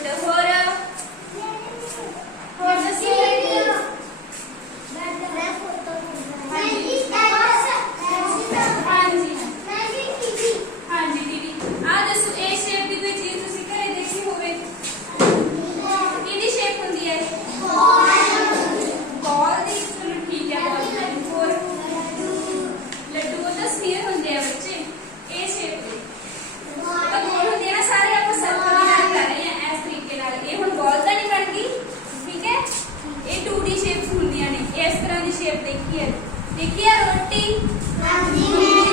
good और दसी हाँ जी टीवी आ दसो ए शेप की कोई चीज तुसी घरे देखी होवे किहदी शेप हुंदी है बॉल दी चलो ठीक है बॉल और लड्डू तो स्फीयर हुंदे हैं बच्चे ए शेप दे तो गोल हुंदे ना सारे आप सर्कल नाल कर रहे हैं इस तरीके नाल ये हुण बॉल तो नहीं बन गई ठीक है ये 2D शेप्स हुंदियां ने इस तरह दी शेप देखी है रोटी हां जी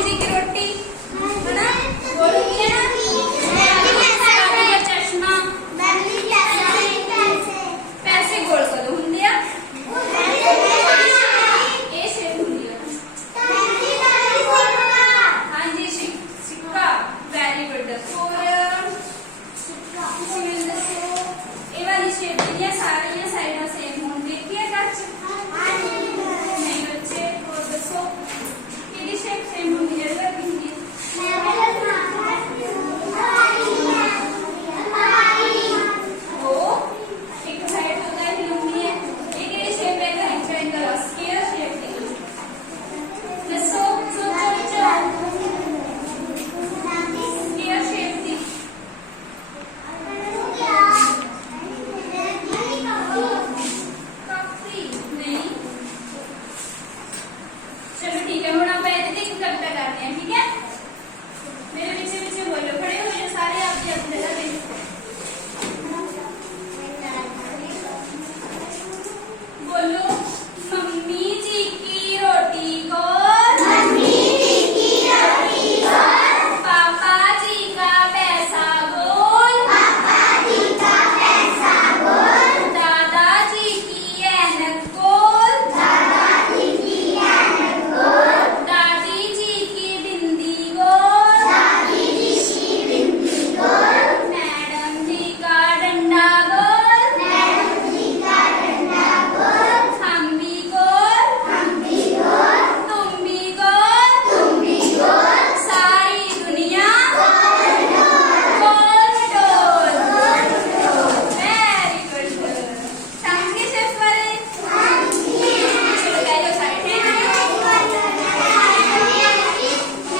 जी की रोटी है ना गोल हुंदी है ना चश्मा पैसे गोल कदों हुंदे आ ये शेप हुंदी है हां जी सिक्का वेरी गुड और ये वाली शेप दी सारियां साइडां से